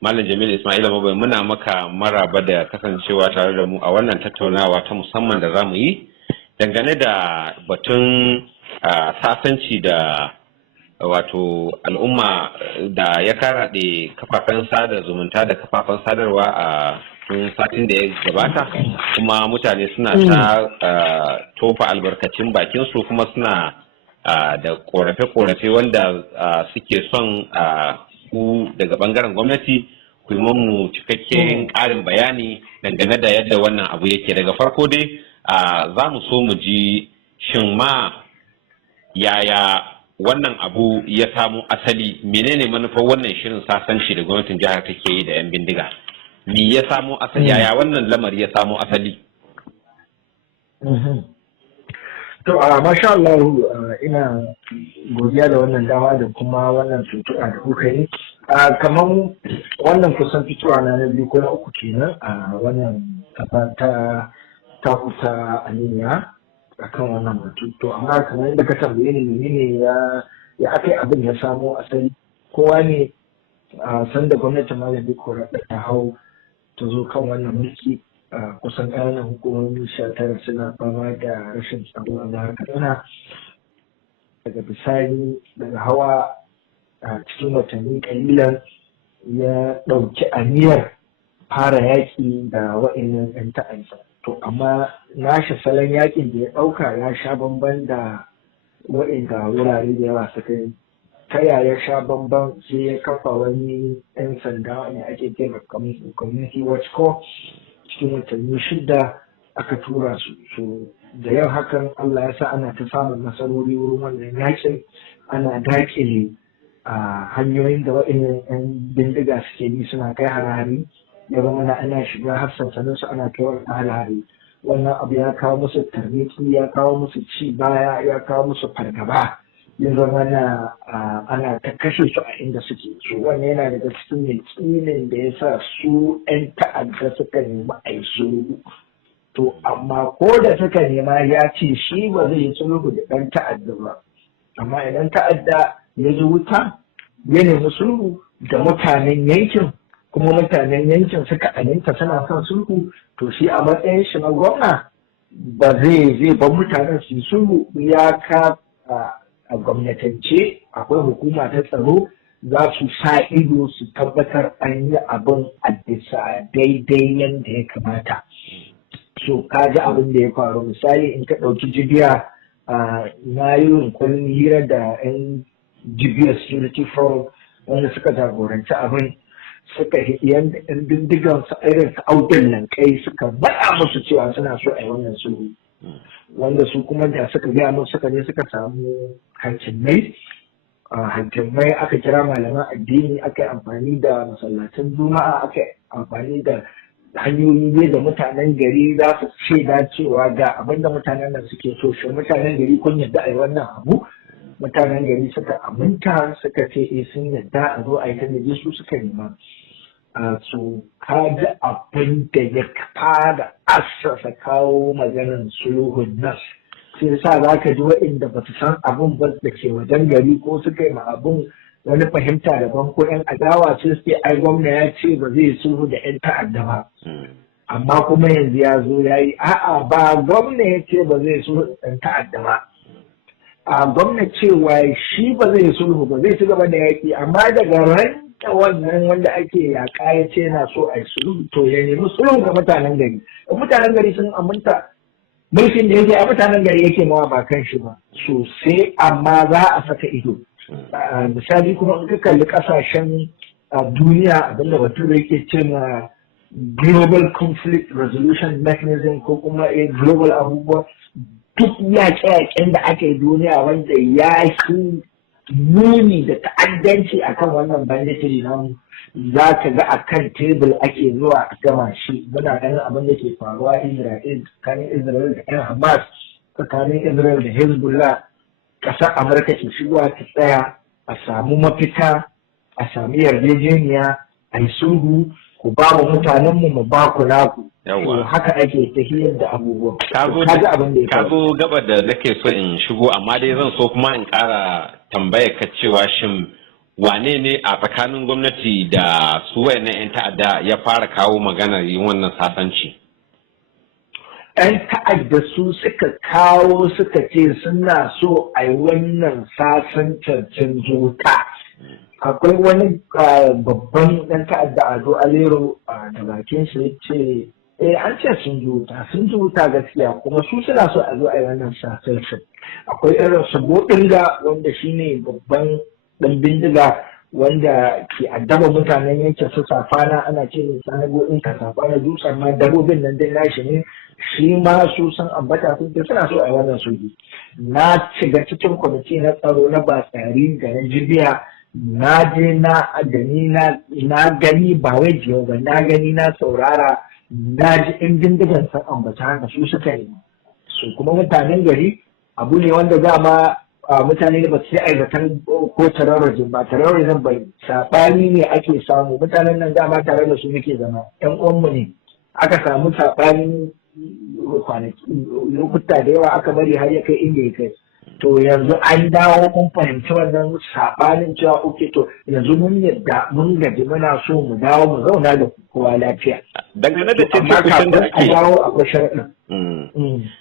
Malam Jamil Ismaila Mabai, muna maka maraba da kasancewa tare da mu a wannan tattaunawa ta musamman da zamu yi dangane da batun sasanci da wato al'umma da ya karaɗe kafafen sada zumunta da kafafen sadarwa a tun satin da ya gabata, kuma mutane suna ta tofa albarkacin bakinsu kuma suna da korafe-korafe wanda suke son ku daga bangaren gwamnati ku yi mu cikakken ƙarin bayani dangane da yadda wannan abu yake. Daga farko dai za mu so mu ji shin ma yaya wannan abu ya samu asali, menene manufar wannan shirin sasanci da gwamnatin jihar take yi da 'yan bindiga, me ya samu asali, yaya wannan lamari ya samu asali? To masha Allah, ina godiya da wannan dama da kuma wannan tuntuɓa da kuka yi. Kamar wannan kusan fitowa na biyu ko na uku kenan a wannan kafa ta kusa Aminiya akan wannan batu. To amma kamar yadda ka tambaye ni menene ya aka yi abin ya samo asali, kowa ne sanda gwamnatin Malam Dikko ta hau ta zo kan wannan mulki. Kusan ƙananan hukumomi 19 suna fama da rashin tsaro a jihar Kaduna. Daga bisani daga hawa a cikin watanni ƙalilan ya ɗauki aniyar fara yaƙi da wa'annan 'yan ta'adda. To amma nashi salon yaƙin da ya ɗauka ya sha bamban da wa'inda wurare da yawa suka yi. Ta yaya sha bamban sai ya kafa wani 'yan sanda wanda ake kira community watch corps. Cikin watanni 6 aka tura su. So da yau hakan Allah ya sa ana ta samun nasarori wurin wannan yakin, ana dakile hanyoyin da waɗannan 'yan bindiga suke bi suna kai harhari, ya zama ana shiga har sansanin su ana kai wa harhari. Wannan abu ya kawo musu tarniki, ya kawo musu ci baya, ya kawo musu fargaba, ya zama ana ta kashe su a inda suke. So wannan yana daga cikin yakinin da ya sa su 'yan ta'adda suka nemi a yi sulhu. To amma ko da suka nema ya ce shi ba zai yi sulhu da ɗan ta'adda ba, amma idan ta'adda ya zo wuta ya nemi sulhu da mutanen yankin, kuma mutanen yankin suka aminta suna son sulhu, to shi a matsayin shi na gwamna ba zai ban mutanen su sulhu. Ya ka a gwamnatance akwai hukuma ta tsaro za su sa ido su tabbatar an yi abin a bisa daidai yadda ya kamata. So ka ji abin da ya faru, misali in ka ɗauki jibiya, na yi rinkunin hira da 'yan jibiya security forum wanda suka jagoranci abin, suka yan bindigan su irin su audin nan kai suka bada musu cewa suna so a yi wannan sulhu, wanda su kuma da suka gaya musu suka je suka samu hakimai aka kira malaman addini, aka yi amfani da masallatan juma'a, aka yi amfani da hanyoyi ne da mutanen gari za su shaida cewa ga abin da mutanen nan suke so. Shi mutanen gari kun yadda a yi wannan abu, mutanen gari suka aminta suka ce sun yadda a zo a yi ta da su suka nema. So ka ji abin da ya fara assasa kawo maganin sulhun nan, sai sa za ka ji waɗanda ba su san abin ba da ke wajen gari ko suka yi ma abin wani fahimta daban ko 'yan adawa sai suke ai gwamna ya ce ba zai sulhu da 'yan ta'adda ba, amma kuma yanzu ya zo ya yi a'a ba gwamna ya ce ba zai sulhu da 'yan ta'adda ba, a gwamna cewa shi ba zai sulhu ba, zai ci gaba da yaƙi, amma daga ranta wannan wanda ake yaƙa ya ce yana so a yi sulhu, to ya nemi sulhu ga mutanen gari. Mutanen gari sun aminta mulkin da yake a mutanen gari yake mawa ba kan shi ba sosai, amma za a saka ido. Misali kuma in ka kalli kasashen duniya abinda bature yake ce na global conflict resolution mechanism ko kuma global abubuwa, duk yaƙe-yaƙen da aka yi duniya wanda ya yi nuni da ta'addanci akan wannan banditiri namu, za ka ga a kan tebul ake zuwa a gama shi. Muna ganin abin da ke faruwa tsakanin Israel da 'yan Hamas, tsakanin Israel da Hezbollah. Ƙasar Amurka ke shigowa ta tsaya a samu mafita, a sami yarjejeniya, a yi sulhu, ku ba mu mutanenmu mu ba ku naku. Haka ake tafiyar da abubuwan. Ka zo gaba da nake so in shigo, amma dai zan so kuma in ƙara tambayar ka cewa shin wane ne a tsakanin gwamnati da su wayannan 'yan ta'adda ya fara kawo maganar yin wannan sasanci? 'Yan ta'adda su suka kawo suka ce suna so a yi wannan sasancin zuta. Akwai wani babban ɗan ta'adda Ado Alero da bakin shi ya ce an ce sun ji wuta gaskiya kuma su suna so a zo a yi wannan sasancin. Akwai irin Sabo Dinga wanda shine babban ɗan bindiga wanda ke addaba mutanen yankin su Safana, ana ce ne sanago in ka Safana dutsen ma dabbobin nan dai nashi ne, shi ma su san ambata sun ce suna so a yi wannan soji. Na shiga cikin kwamiti na tsaro na Batsari da na Jibiya, na je na gani ba wai jiyau ba, na gani na saurara, na ji in bindigan san ambata haka su suka yi. Su kuma mutanen gari abu ne wanda dama mutane ne ba su yi aikatan ko terrorism ba, terrorism bai saɓani ne ake samu, mutanen nan dama tare da su muke zama, 'yan uwanmu ne, aka samu saɓani kwanaki lokuta da yawa aka bari har ya kai inda ya kai. To yanzu an dawo mun fahimci wannan saɓanin cewa oke to yanzu mun yadda mun gaji muna so mu dawo mu zauna da kowa lafiya. Dangane da cece-kucen da ake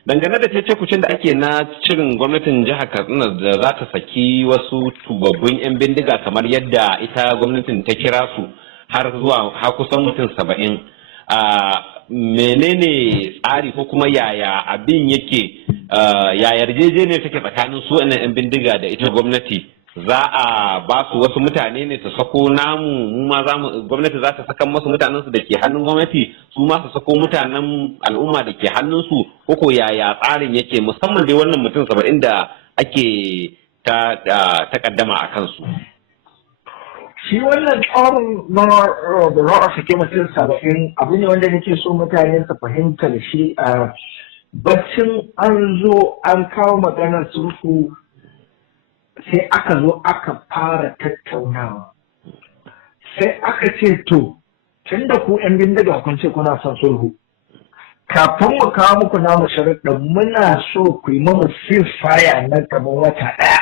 dangane da cece-kucen da ake na cirin gwamnatin jihar Katsina da za ta saki wasu tubabbun 'yan bindiga kamar yadda ita gwamnatin ta kira su har zuwa kusan mutum 70. Menene tsari ko kuma yaya abin yake ya yarjejeniyar take tsakanin su wannan 'yan bindiga da ita gwamnati? Za a ba su wasu mutane ne ta sako namu mu ma gwamnati za ta saka masu mutanen su da ke hannun gwamnati su ma su sako mutanen al'umma da ke hannun su, ko yaya tsarin yake, musamman dai wannan mutum 70 da ake ta kaddama a kansu? Shi wannan tsarin na da za a sake mutum 70 abu ne wanda nake so mutane su fahimta da shi. Baccin an zo an kawo maganar sulhu sai aka zo aka fara tattaunawa, sai aka ce to tun da ku 'yan bindiga kun ce kuna son sulhu, kafin mu kawo muku namu sharuɗa muna so ku yi mamu ceasefire na gaban wata ɗaya,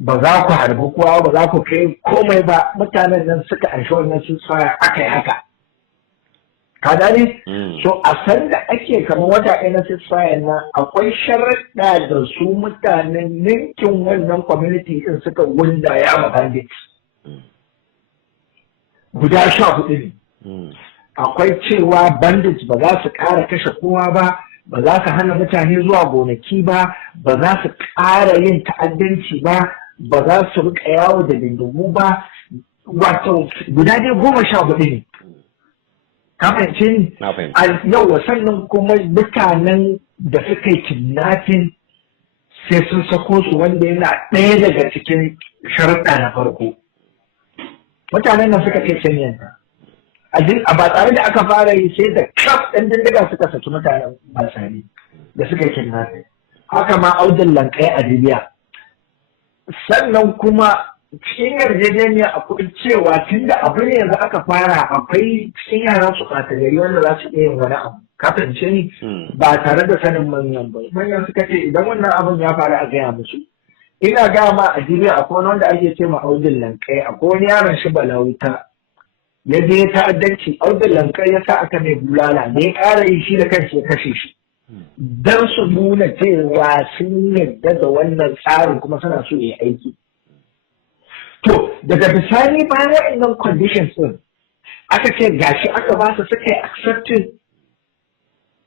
ba za ku harbi kowa ba za ku kai komai ba. Mutanen nan suka anshi wannan ceasefire aka yi haka, ka gane? So a san da ake kamar wata ɗaya na ceasefire nan akwai sharaɗa da su mutanen yankin wannan community ɗin suka wunda ya ma bandits guda 14 ne. Akwai cewa bandits ba za su ƙara kashe kowa ba, ba za su hana mutane zuwa gonaki ba, ba za su ƙara yin ta'addanci ba, ba za su rika yawo da bindigu ba, wato guda dai 14 ne. Ka fahimce ni? Yau sannan kuma mutanen da suka yi kidnapping sai sun sako su, wanda yana ɗaya daga cikin sharuɗa na farko. Mutanen nan suka kai sanyanta. A ba tare da aka fara yi sai da kaf ɗan dindiga suka saki mutanen Batsari da suka yi kidnapping. Haka ma Audun Lankai a Libya. Sannan kuma cikin yarjejeniya akwai cewa tun da abu ne yanzu aka fara akwai cikin yaran su ɓata gari wanda za su iya yin wani abu, ka fahimce ni, ba tare da sanin manyan ba. Manyan suka ce idan wannan abin ya faru a gaya musu. Ina gaya ma a Jibiya akwai wani wanda ake ce ma Audun Lankai, akwai wani yaron shi Balawuta ya je ta'addanci, Audun Lankai ya sa aka mai bulala, ne ya ƙara yi shi da kanshi ya kashe shi. Don su nuna cewa sun yarda da wannan tsarin kuma suna so ya yi aiki. To, daga bisani bayan waɗannan conditions ɗin, aka ce gashi aka ba su suka yi accepting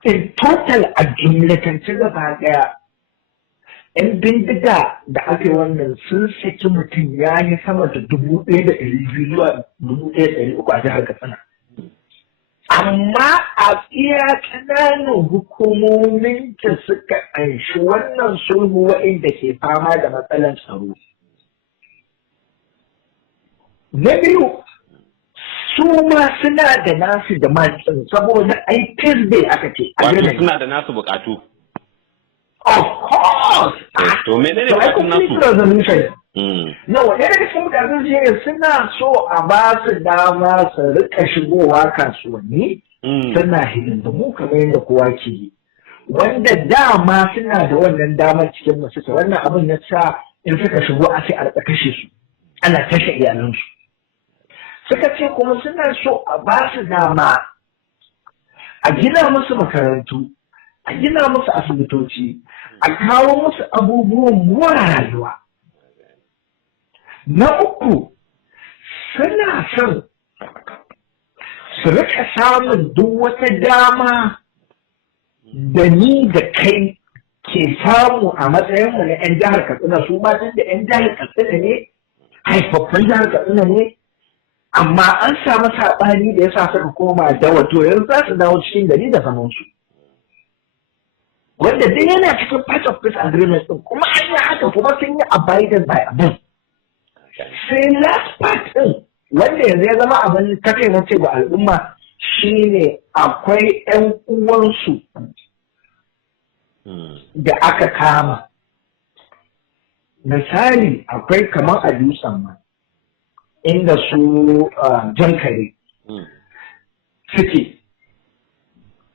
in total a jumlatance gaba ɗaya. 'Yan bindiga da aka yi wannan sun saki mutum ya yi sama da 1,200 zuwa 1,300 a jihar Katsina. Amma a iya ƙananan hukumomin da suka anshi wannan sulhu waɗanda ke fama da matsalar tsaro. Na biyu, su ma suna da nasu da matsin saboda aikin bai aka ce. Wato suna da nasu bukatu. Of course! To menene bukatun nasu? Yawa, ɗaya daga cikin bukatun shi ne suna so a ba su dama su rika shigowa kasuwanni suna hidindimu kamar yadda kowa ke yi. Wanda dama suna da wannan damar cikin masu wannan abin ya sa in suka shigo a sai a kashe su. ana kashe iyalansu. Suka ce kuma suna so a ba su dama a gina musu makarantu, a gina musu asibitoci, a kawo musu abubuwan more rayuwa. Na uku, suna son su rika samun duk wata dama da ni da kai ke samu a matsayinmu na 'yan jihar Katsina, su ma tun da 'yan jihar Katsina ne, haifaffun jihar Katsina ne, amma an samu saɓani da ya sa suka koma da wato yanzu za su dawo cikin gari da zamansu. Wanda duk yana cikin part of peace agreement ɗin, kuma an yi haka kuma sun yi abided by abin. Sai last part ɗin wanda yanzu ya zama abin takaice ga al'umma shine akwai 'yan uwansu da aka kama. Misali akwai kamar a dutsen ma inda su jankare suke.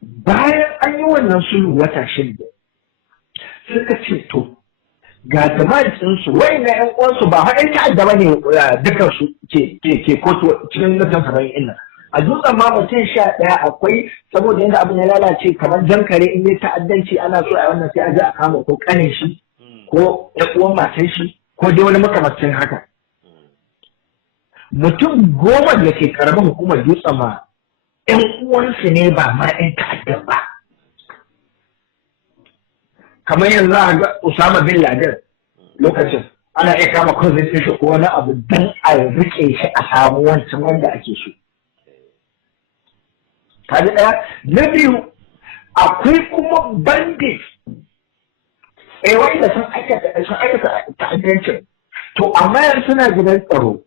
Bayan an yi wannan sulhu wata shida suka ce to ga jama'insu wai na 'yan uwansu ba haɗin ta'adda ba ne dukansu ke kotu cikin nufin saba'in ina. A dutsen ma mutum 11 akwai saboda yadda abin ya lalace kamar jankare in yi ta'addanci ana so a wannan sai a ji a kama ko kanin shi ko ɗan uwan matan shi ko dai wani makamacin haka. Mutum 10 da ke karamin hukumar dutsen ma 'yan uwansu ne ba ma 'yan ta'addan ba. Kamar yanzu a ga Usama bin Laden lokacin ana iya kama cousin shi ko wani abu don a rike shi a samu wancan wanda ake so. Kaji ɗaya. Na biyu akwai kuma bandit wanda sun aikata ta'addancin to amma yanzu suna gidan tsaro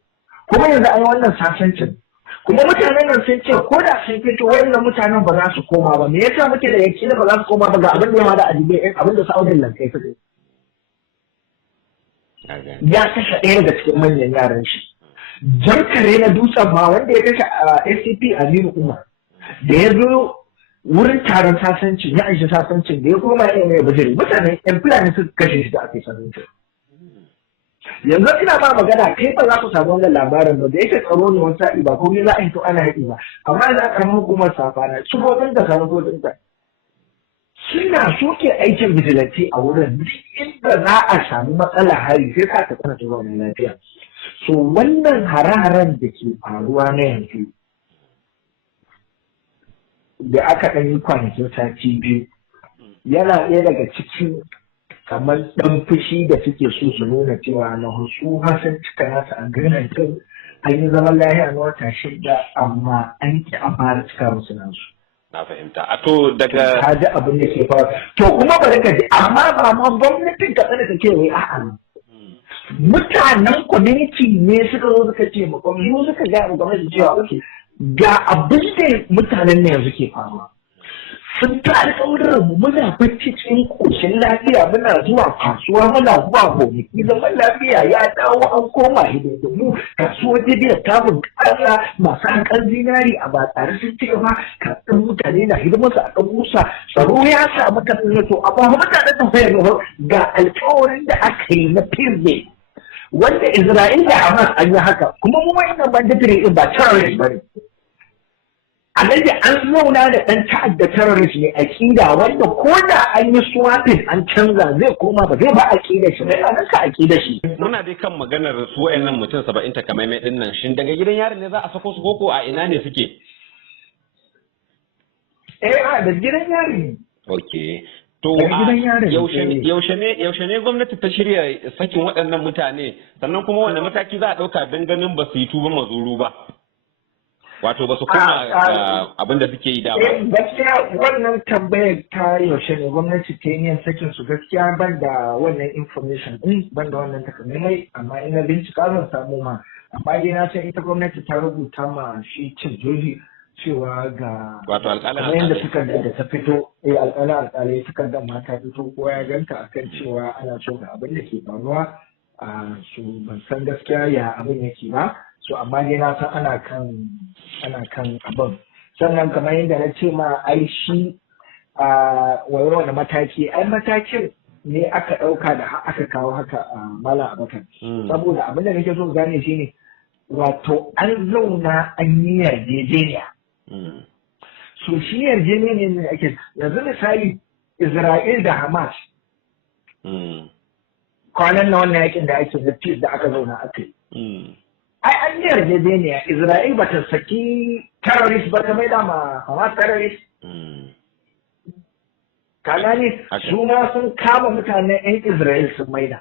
kuma yanzu an yi wannan sasancin kuma mutanen nan sun ce ko da sun fito wayannan mutanen ba za su koma ba. Me yasa muke da yaki ba za su koma ba ga abin da ya ma da ajibe abin da Saudin lankai suka ya kashe ɗaya daga cikin manyan yaran shi. Jankare na dutsen ma wanda ya kashe ACP Aminu Umar da ya zo wurin taron sasancin ya aishi sasancin da ya koma ya mai bajiri mutanen yan fulani suka kashe shi da ake sasancin. Yanzu ina ba magana kai ba za ku samu wannan labarin ba da yake tsaro ne wani sa'i ba komai za a yi to ana haɗi ba amma za a kama hukumar safana su hoton da samun hoton ta suna soke aikin vigilante a wurin duk inda za a samu matsala hari sai ka tafi na tuzanin lafiya. So wannan hare-haren da ke faruwa na yanzu da aka ɗan yi kwanakin sati 2 yana ɗaya daga cikin kamar ɗan fushi da suke so su nuna cewa na su hasan cika nasu a ganin kan an yi zaman lahiya na wata 6 amma an ki a fara cika musu nasu. Na fahimta. A to daga ka ji abin da ke faru. To kuma bari ka ji amma ba ma gwamnatin ka tsada take wai a'a. Mutanen community ne suka zo suka ce mu gwamnati suka ga gwamnati cewa okay ga abin da mutanen ne yanzu ke faruwa. Sun ta alƙawarin mu muna bacci cikin ƙoshin lafiya muna zuwa kasuwa muna zuwa gonaki zaman lafiya ya dawo an koma hidindimu kasuwar jibiya ta bunƙasa masu hankar zinari a ba tare sun ci gaba kasuwar mutane na hidimarsu a ƙabusa tsaro ya samu tafiya to amma mutanen tafiyar ga alƙawarin da aka yi na firme wanda Isra'ila da Hamas an yi haka kuma mu wa'annan banditiri din ba terrorist bane. Alhaji an zauna da ɗan ta'adda terrorist ne aƙida wanda ko da an yi swapping an canza zai koma ba zai ba aƙida shi bai nan ka aƙida shi. Muna dai kan maganar su wa'annan mutum 70 takamaimai ɗin nan shin daga gidan yarin ne za a sako su koko a ina ne suke? Da gidan yari. Okay. To yaushe ne gwamnati ta shirya sakin waɗannan mutane sannan kuma wani mataki za a ɗauka don ganin ba su yi tuba mazuru ba? Wato ba su koma abin da suke yi dama. Gaskiya wannan tambayar ta yaushe ne gwamnati ta yi sakin su gaskiya ban da wannan information din ban da wannan takamaimai amma ina bincika zan samu ma amma dai na san ita gwamnati ta rubuta ma shi cin joji cewa ga wato alƙalin yadda takardar da ta fito alƙalai takardar ma ta fito ko ya ganta akan cewa ana so ga abin da ke faruwa su ban san gaskiya ya abin yake ba. So amma dai na san ana kan abin sannan kamar yadda na ce ma ai shi wani mataki ai matakin ne aka ɗauka da aka kawo haka a Malam Abubakar. Saboda abin da nake so gane shi ne wato an zauna an yi yarjejeniya. So shi yarjejeniya ne ake yanzu misali Isra'il da Hamas. Kwanan na wannan yakin da ake da aka zauna aka yi. Ai an yi yarjejeniya Isra'il ba ta saki terrorist ba ta maida ma Hamas terrorist. Kana ne su ma sun kama mutanen 'yan Isra'il sun maida.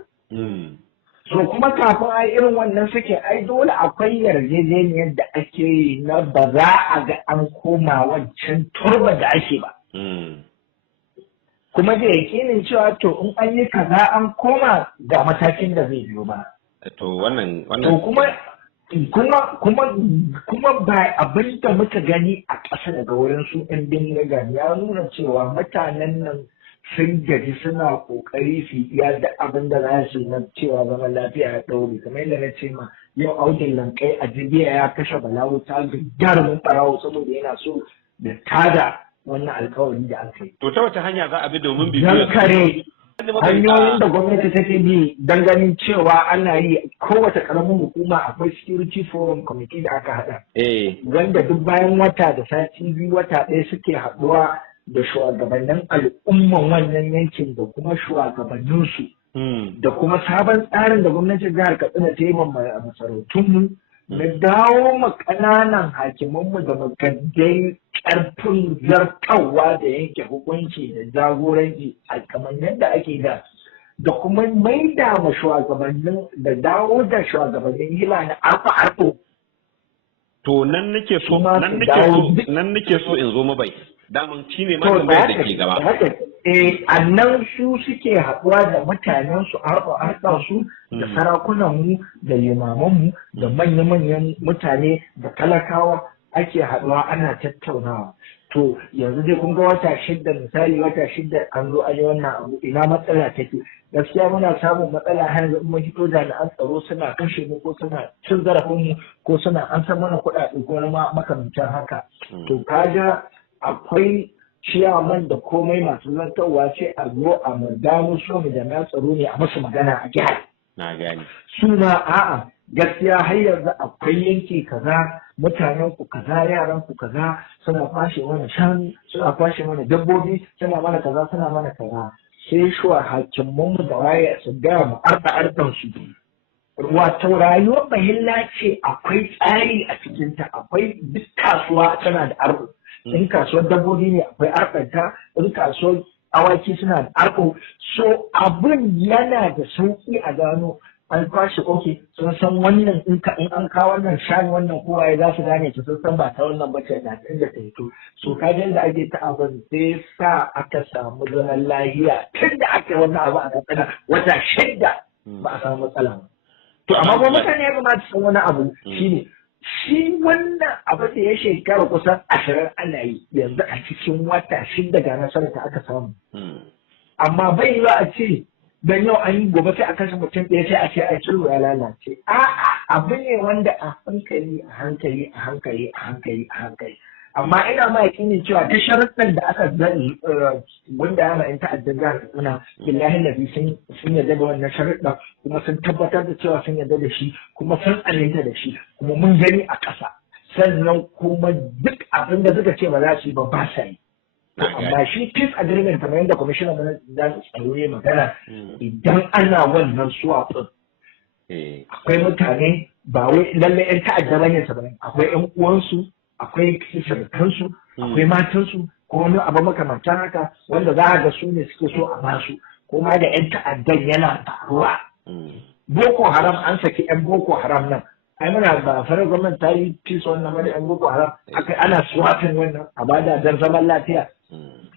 So kuma kafin a irin wannan suke ai dole akwai yarjejeniyar da ake yi na ba za a ga an koma wancan turba da ake ba. Kuma da yakinin cewa to in an yi kaza an koma ga matakin da zai biyo ba. To wannan kuma ba abin da muka gani a ƙasa daga wurin su ɗan bindiga ya nuna cewa mutanen nan sun gaji suna ƙoƙari su iya da abin da za su na cewa zaman lafiya ya ɗaure kamar yadda na ce ma yau Audin Lankai a Jibiya ya kashe Balawuta da jarumin ɓarawo saboda yana so da tada wannan alkawari da aka yi. To ta wace hanya za a bi domin bibiyar? Kare hanyoyin da gwamnati take bi don ganin cewa ana yi kowace karamin hukuma akwai security forum committee da aka haɗa. Wanda duk bayan wata da sati biyu wata ɗaya suke haɗuwa da shugabannin al'umman wannan yankin da kuma shugabanninsu. Da kuma sabon tsarin da gwamnatin jihar Katsina ta yi ma masarautunmu na dawo ma ƙananan hakimanmu da magaddai ƙarfin zartawa da yanke hukunci da jagoranci a kamar yadda ake da kuma maida ma shugabannin da dawo da shugabannin hila na arfa. To nan nake so in zo mabai. Daman shi ne ma tambayar da ke gaba. A nan su suke haɗuwa da mutanen su harɗa su da sarakunanmu da limamanmu da manya-manyan mutane da talakawa ake haɗuwa ana tattaunawa. To yanzu dai kun ga wata shidda misali wata shidda an zo an yi wannan abu ina matsala take. Gaskiya muna samun matsala har yanzu mun hito jami'an tsaro suna kashe mu ko suna cin zarafin mu ko suna an san mana kuɗaɗe ko na makamancin haka. To kaga akwai ciyaman da komai masu zartarwa sai a zo a gano su mu jami'an tsaro ne a masu magana a jihar. Na gani. Suna a'a gaskiya har yanzu akwai yanki kaza mutanen ku kaza yaran ku kaza suna kwashe mana shanu suna kwashe mana dabbobi suna mana kaza suna mana kaza sai shuwa hakiman mu da waye su gaya mu arɗan su. Wato rayuwar bahilla ce akwai tsari a cikinta akwai duk kasuwa tana da arɗo. In kasuwar dabbobi ne akwai arɗanta in kasuwar awaki suna da arɗo so abin yana da sauƙi a gano an kwashe oke sun san wannan in an kawo wannan shani wannan kowaye za su gane ta sun san ba ta wannan bace da inda ta hito so kajin da ake ta abin sai sa aka samu zaman lahiya tun da aka yi wannan abu a katsina wata shidda ba a samu matsala ba. To amma kuma mutane ya kamata san wani abu shine shi wannan abu da ya shekara kusan 20 ana yi yanzu a cikin wata shidda ga nasarar da aka samu. Amma bai yiwa a ce dan yau an yi gobe sai a kashe mutum ɗaya sai a ce ai sulhu ya lalace. A'a abu ne wanda a hankali a hankali a hankali a hankali a hankali. Amma ina ma yakinin cewa duk sharuɗan da aka zani wanda ya ma'in ta'addar jihar Katsina billahi nabi sun yarda da wannan sharuɗan kuma sun tabbatar da cewa sun yarda da shi kuma sun aminta da shi kuma mun gani a ƙasa sannan kuma duk abin da suka ce ba za su yi ba ba sa yi. Amma shi peace agreement kamar yadda kwamishinan mana za su tsaro ya magana idan ana wannan suwafin akwai mutane ba wai lallai 'yan ta'adda bane sabanin akwai 'yan uwansu akwai sharukansu akwai matansu ko wani abu makamantan haka wanda za a ga su ne suke so a basu kuma da 'yan ta'addan yana faruwa. Boko Haram an saki 'yan Boko Haram nan ai muna ba farar gwamnati ta yi peace wannan bane 'yan Boko Haram akai ana swafin wannan a bada dar zaman lafiya.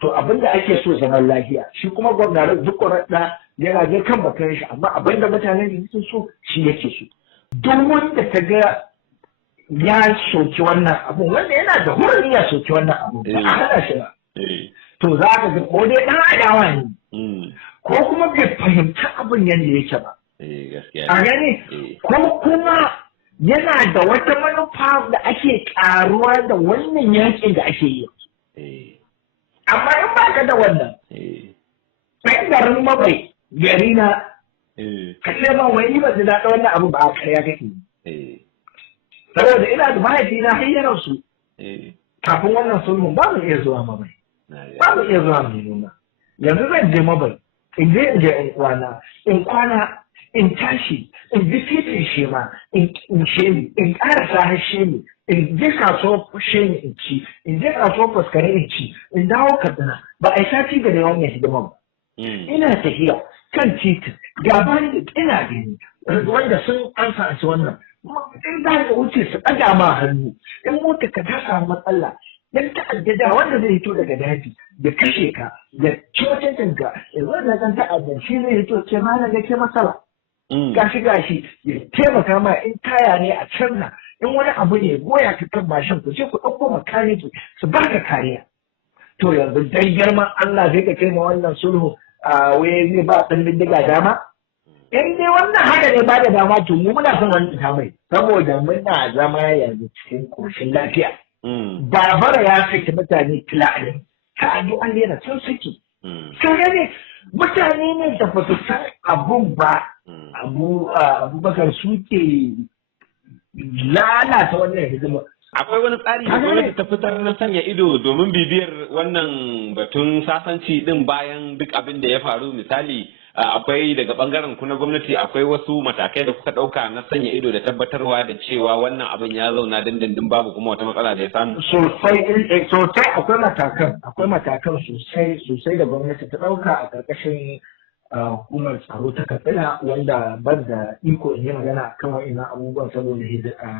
To abinda ake so zaman lafiya shi kuma gwamnati duk da yana je kan bakan shi amma abinda mutane suke so shi yake so. Duk wanda ta ga ya soki wannan abu wanda yana da hurri ya soki wannan abu ba a hana shi ba. To za ka ga ko dai ɗan adawa ne ko kuma bai fahimci abin yadda yake ba. A gani ko kuma yana da wata manufa da ake karuwa da wannan yakin da ake yi. Amma in ba ka da wannan ɗan garin mabai gari na ka ce man wai ba ji daɗa wannan abu ba a karya kake saboda ina da mahaifina har yana su kafin wannan sulhun ba mu iya zuwa mabai ba mu iya zuwa mai noma yanzu zan je mabai in je in kwana in tashi in bi titin shema in shemi in ƙarasa har shemi in je kasuwar shemi in ci in je kasuwar fuskare in ci in dawo kaduna ba a yi sati da yawan ya hidima ba ina tafiya kan titin gabanin ina gani wanda sun ansa su wannan in za ka wuce su ɗaga ma hannu in mota ka ta samu matsala dan ta'addada wanda zai hito daga daji da kashe ka da cocin ka wanda kan ta'addan shi zai hito ce malam da ke matsala gashi ya taimaka ma in taya ne a canza in wani abu ne goya ka kan mashin ku ce ku ɗauko makaniki su baka kariya to yanzu dan girman Allah zai ka kai ma wannan sulhu a waye zai ba ɗan bindiga dama in dai wannan haka ne ba da dama to mu muna son wannan damai saboda muna zama yanzu cikin koshin lafiya babara ya saki mutane tilani ta addu an lera sun saki sun gane mutane ne da ba su san abun ba abubakar suke lalata wannan hidima. Akwai wani tsari da gwamnati ta fitar na sanya ido domin bibiyar wannan batun sasanci din bayan duk abin da ya faru misali akwai daga bangaren ku na gwamnati akwai wasu matakai da kuka dauka na sanya ido da tabbatarwa da cewa wannan abin ya zauna dindindin babu kuma wata matsala da ya samu. Sosai akwai matakan sosai da gwamnati ta dauka a karkashin hukumar tsaro ta katsina wanda ban da iko in yi magana kan wa'ina abubuwan saboda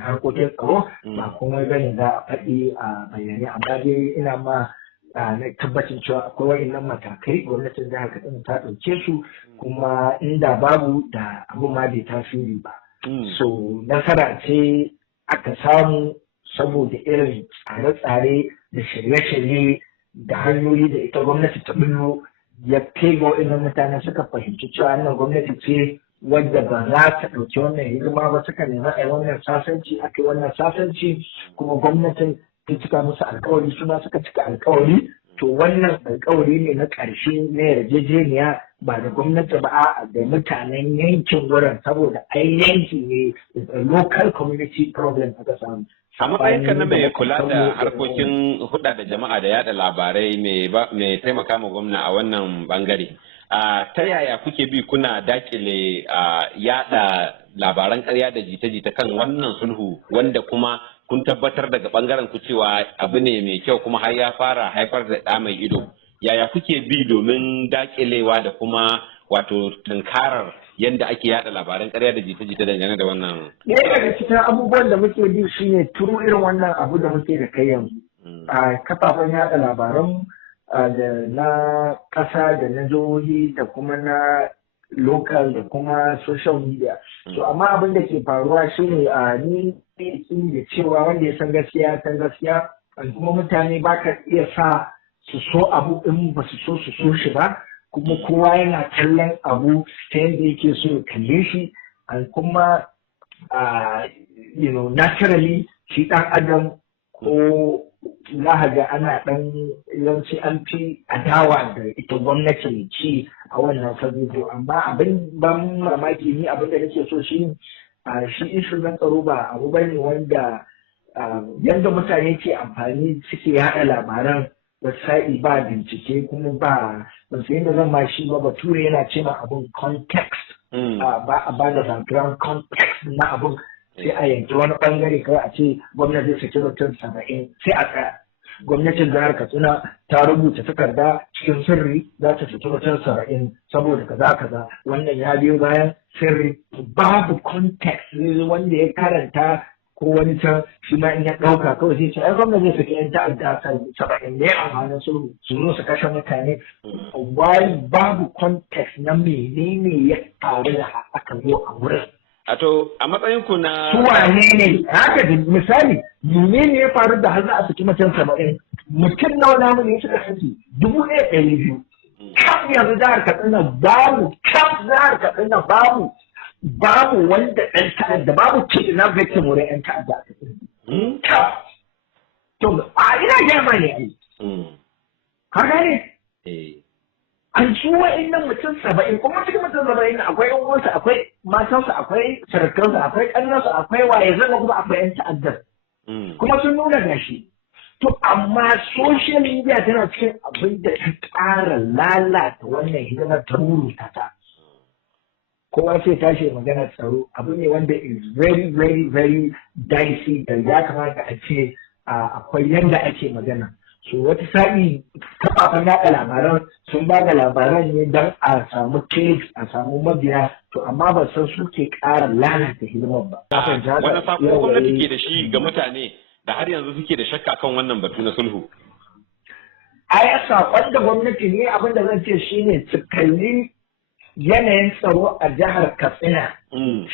harkokin tsaro ba kuma gani za a faɗi a bayyane amma dai ina ma na tabbacin cewa akwai wa'innan matakai gwamnatin jihar katsina ta ɗauke su kuma inda babu da abu ma bai tasiri ba so nasara ce aka samu saboda irin tsare-tsare da shirye-shirye da hanyoyi da ita gwamnati ta billo ya kai ga waɗannan mutane suka fahimci cewa wannan gwamnati ce wadda ba za ta ɗauki wannan hidima ba suka nemi a wannan sasanci aka yi wannan sasanci kuma gwamnatin ta cika musu alkawari su ma suka cika alkawari to wannan alkawari ne na ƙarshe na yarjejeniya ba da gwamnati ba a da mutanen yankin wurin saboda ai yanki ne local community problem aka samu. A matsayinka na mai kula da harkokin hulɗa da jama'a da yada labarai mai taimaka ma gwamna a wannan bangare. Ta yaya kuke bi kuna dakile yada labaran ƙarya da jita-jita kan wannan sulhu wanda kuma kun tabbatar daga bangaren ku cewa abu ne mai kyau kuma har ya fara haifar da ɗa mai ido. Yaya kuke bi domin dakilewa da kuma wato tunkarar yadda ake yada labaran ƙarya da jita-jita dangane da wannan. Ɗaya daga cikin abubuwan da muke bi shine turu irin wannan abu da muke da kai yanzu. A kafafen yada labaran da na ƙasa da na jihohi da kuma na local da kuma social media. To amma abin da ke faruwa shine ni da cewa wanda ya san gaskiya kuma mutane ba ka iya sa su so abu in ba su so shi ba. Kuma kowa yana kallon abu ta yadda yake so ya kalle shi kuma naturally shi ɗan adam ko za ga ana ɗan yawanci an fi adawa da ita gwamnati mai ci a wannan fage amma abin ban mamaki ni abin da nake so shi ishu na tsaro ba abu bane wanda yadda mutane ke amfani suke yaɗa labaran wasa'i ba bincike kuma ba su yadda zan ma shi ba bature yana ce ma abun context ba da background context na abun sai a yanki wani bangare kawai a ce gwamnati zai saki mutum 70 sai a tsaya gwamnatin jihar katsina ta rubuta takarda cikin sirri za ta saki mutum 70 saboda kaza wannan ya biyo bayan sirri babu context wanda ya karanta ko wani can shi ma in ya ɗauka kawai zai ce ai gwamnati zai saki yan ta'adda kan 70 ne a hannun su zo su kashe mutane wai babu context na menene ya faru da aka zo a wurin. A matsayin ku na su wane ne haka da misali menene ya faru da har za a saki mutum 70 mutum nawa namu ne suka saki 1,200 kaf yanzu jihar Katsina babu wanda ɗan ta'adda babu ce na victim wurin ɗan ta'adda a cikin to a ina gama ne ai ka gane an su wa'annan mutum 70 kuma cikin mutum 70 akwai yan uwansa akwai matansa akwai sarkarsa akwai ƙannansa akwai waye zama kuma akwai yan ta'addar kuma sun nuna gashi to amma social media tana cikin abin da ta ƙara lalata wannan hidimar ta ruruta ta kowa sai tashi magana tsaro abu ne wanda is very very very dicey da ya kamata a ce akwai yanda ake magana so wata sa'i kafafen yaɗa labaran sun ba da labaran ne don a samu clicks a samu mabiya to amma ba san suke ƙara lalata hidimar ba. Wani sako gwamnati ke da shi ga mutane da har yanzu suke da shakka kan wannan batu na sulhu. Ai sakon da gwamnati ne abin da zan ce shine su kalli yanayin tsaro a jihar Katsina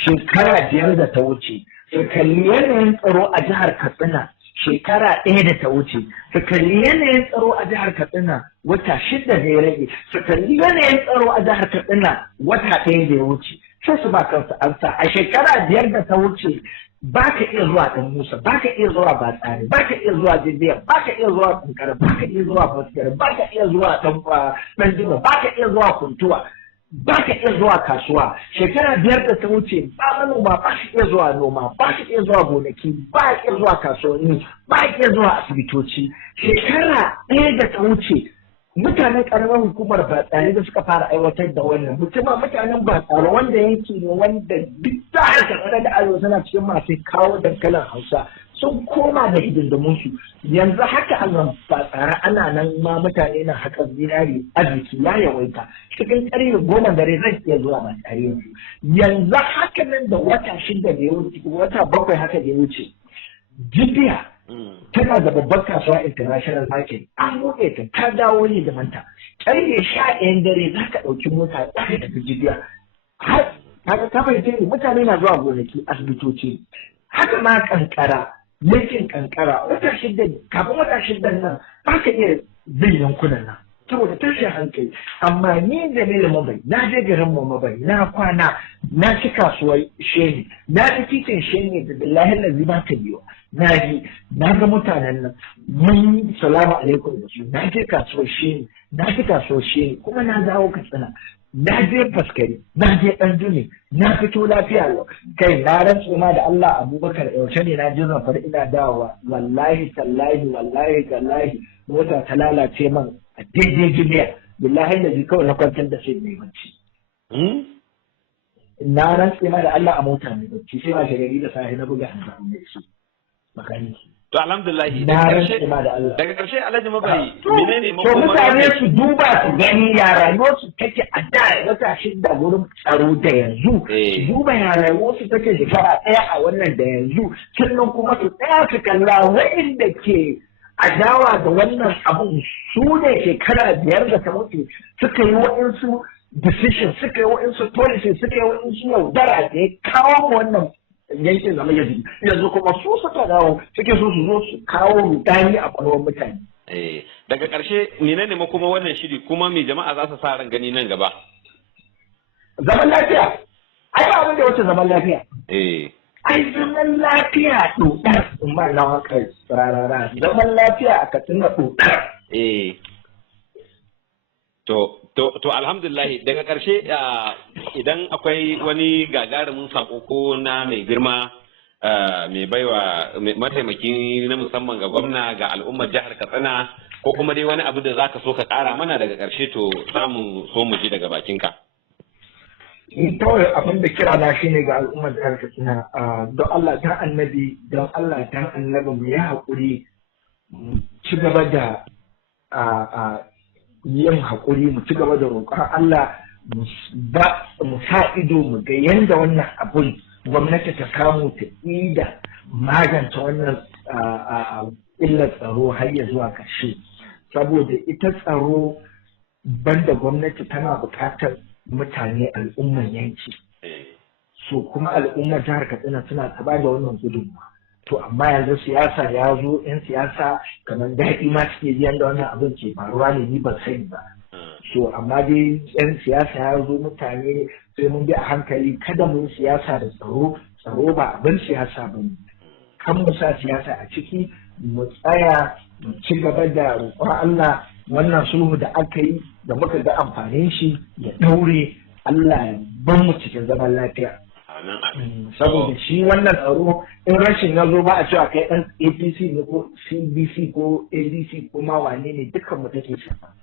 shekara 5 da ta wuce. Su kalli yanayin tsaro a jihar Katsina shekara 1 da ta wuce. Su kalli yanayin tsaro a jihar Katsina wata 6 da ya rage. Su kalli yanayin tsaro a jihar Katsina wata 1 da ya wuce. Sai su ba kansu ansa a shekara 5 da ta wuce ba ka iya zuwa ɗan Musa, ba ka iya zuwa Batsari, ba ka iya zuwa Jibiya, ba ka iya zuwa Kankara, ba ka iya zuwa Faskari, ba ka iya zuwa ɗan Jima, ba ka iya zuwa Kuntuwa, ba ka iya zuwa kasuwa. Shekara 5 da ta wuce ba manoma ba ka iya zuwa noma, ba ka iya zuwa gonaki, ba ka iya zuwa kasuwanni, ba ka iya zuwa asibitoci. Shekara 1 da ta wuce mutanen karamar hukumar Batsari da suka fara aiwatar da wannan mutanen Batsari wanda yanki ne wanda duk da harkar da arewa suna cikin masu kawo dankalin Hausa sun koma da hidindimunsu yanzu haka a Batsari ana nan ma mutane na haƙar zinari arziki ya yawaita cikin ƙarfe 10 dare zan iya zuwa Batsari yanzu haka nan da wata 6 da ya wuce wata 7 haka da ya wuce Jibiya tana da babbar kasuwa international market an buɗe ta dawo ne da manta ƙarfe 11 dare za ka ɗauki mota ɗaya da jibiya har kaga ka fahimce ni mutane na zuwa gonaki asibitoci haka ma kankara yankin kankara kafin wata 6 nan ba ka iya bin yankunan nan saboda tashin hankali amma ni da ne da mabai na je garin mu mabai na kwana na ci kasuwar sheni na ci titin sheni da billahi lazi ba ta biyo na ji na ga mutanen nan mun salamu alaikum da su na je kasuwar sheni na ci kasuwar sheni kuma na dawo Katsina na je Faskari na je Ɗanjumi na fito lafiya lau kai na rantsu ma da Allah Abubakar yaushe ne na je Zamfara ina dawowa wallahi tallahi mota ta lalace man a daidai Jibiya billahi da kawai na kwantar da sai mai bacci na rantsu ma da Allah a mota mai bacci sai ma shagari da sahi na buga hannu da shi makaniki to alhamdulillah daga karshe Alhaji Mabai menene to mutane su duba su gani ya rayuwar su take a da wata 6 gurin tsaro da yanzu su duba ya rayuwar su take shekara 1 a wannan da yanzu sannan kuma su tsaya su kalla wa'inda ke adawa da wannan abun su ne shekara 5 da ta mutu suka yi wa'insu decision suka yi wa'insu policy suka yi wa'insu yaudara da ya kawo wannan yankin zama yanzu kuma su suka dawo suke so su zo su kawo rudani a kwalwar mutane. Daga ƙarshe ne kuma wannan shiri kuma me jama'a za su sa ran gani nan gaba? Zaman lafiya. Ai ba abin da wata zaman lafiya. Ai zaman lafiya ɗoɗar in ba na haka rarara. Zaman lafiya a Katsina ɗoɗar. To alhamdulillah daga ƙarshe idan akwai wani gagarumin sako ko na mai girma mai baiwa mataimaki na musamman ga gwamna ga al'ummar jihar Katsina ko kuma dai wani abu da zaka so ka ƙara mana daga ƙarshe to samu so mu ji daga bakinka. Kawai abin da kira na shine ga al'ummar jihar Katsina don Allah ta annabi mu yi haƙuri ci gaba da yin haƙuri mu ci gaba da roƙon Allah mu sa ido mu ga yadda wannan abun gwamnati ta samu ta ida magance wannan illar tsaro har ya zuwa ƙarshe saboda ita tsaro banda gwamnati tana buƙatar mutane al'ummar yanki so kuma al'ummar jihar Katsina suna ta ba da wannan gudunmawa to amma yanzu siyasa ya zo yan siyasa kamar daɗi ma suke ji yadda wannan abin ke faruwa ne ni ban sani ba so amma dai yan siyasa ya zo mutane sai mun bi a hankali kada mu yi siyasa da tsaro ba abin siyasa ba ne kan mu sa siyasa a ciki mu tsaya mu ci gaba da roƙon Allah wannan sulhu da aka yi da muka ga amfanin shi ya daure, Allah ya bar mu cikin zaman lafiya. Saboda shi wannan tsaro in rashin ya zo ba a cewa kai ɗan APC ne ko CBC ko ADC ko ma wane ne dukkan mu take shafa.